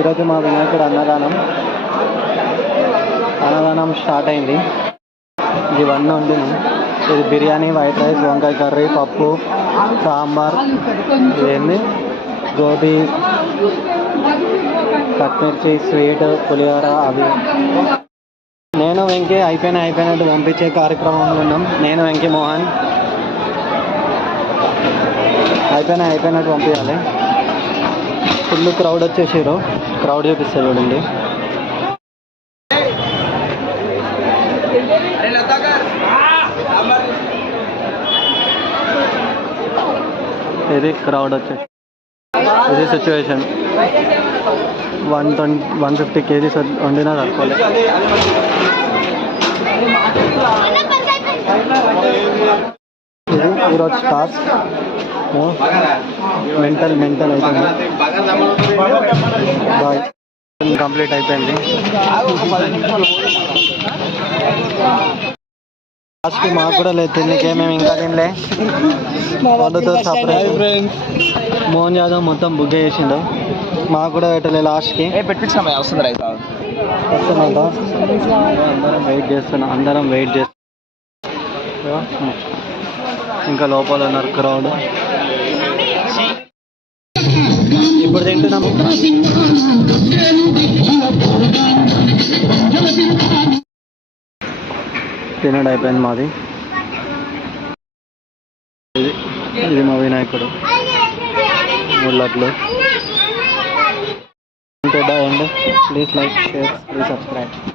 ఈరోజు మా వినాయకుడు అన్నదానం స్టార్ట్ అయింది. ఇవన్నీ వండినాం. ఇది బిర్యానీ, వైట్ రైస్, వంకాయ కర్రీ, పప్పు, సాంబార్, ఇవన్నీ గోబీ, పచ్చిమిర్చి, స్వీట్, పులిహోర. అవి నేను వెంకీ అయిపోయినట్టు పంపించే కార్యక్రమంలో ఉన్నాం. నేను వెంకీ మోహన్ అయిపోయినట్టు పంపించాలి. ఫుల్ క్రౌడ్ వచ్చేసారు. క్రౌడ్ చూపిస్తారు చూడండి. ఇది క్రౌడ్ వచ్చేసి ఇది సిచ్యువేషన్. 150 kgs వండినా తక్కువలే. ఇది ఈరోజు టాస్క్. మెంటల్ అవుతుంది. బాయ్. కంప్లీట్ అయిపోయింది. లాస్ట్కి మాకు కూడా లేదు తిండికే. మేము ఇంకా తినలే. వాళ్ళతో సపరేట్. మోహన్ యాదవ్ మొత్తం బుక్ చేసిండు. మాకు కూడా పెట్టలే. లాస్ట్కి పెట్టించాం వస్తుంది. వస్తున్నా. అందరం వెయిట్ చేస్తున్నాం. ఇంకా లోపల ఉన్నారు క్రౌడ్. ఇప్పుడు తింటున్నాము. తినడం అయిపోయింది మాది. ఇది మా వినాయకుడు. ముళ్ళట్లు. Please like, share, please subscribe.